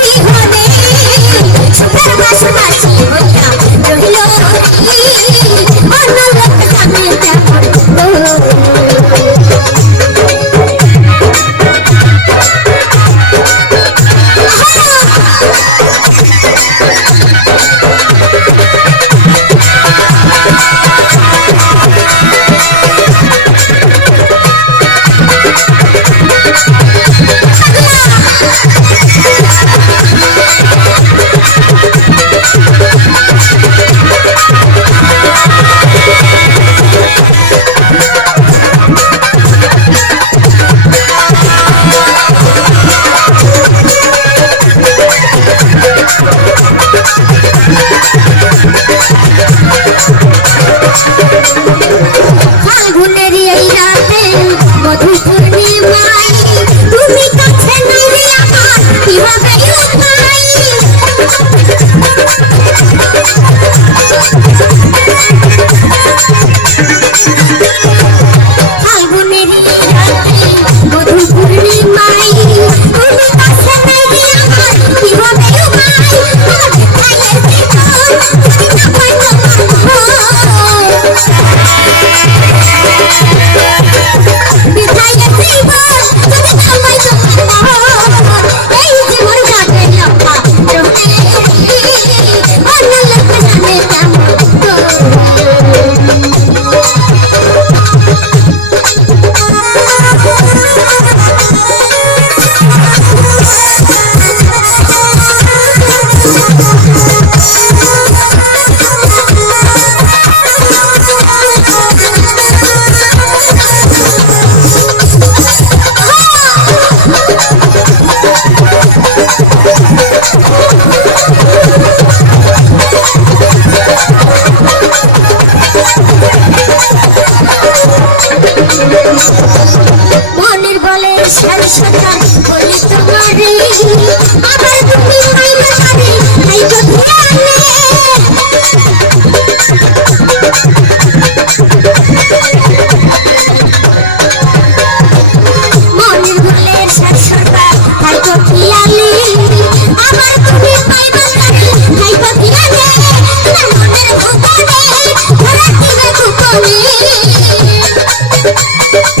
We Oh, Yeah. Thank you.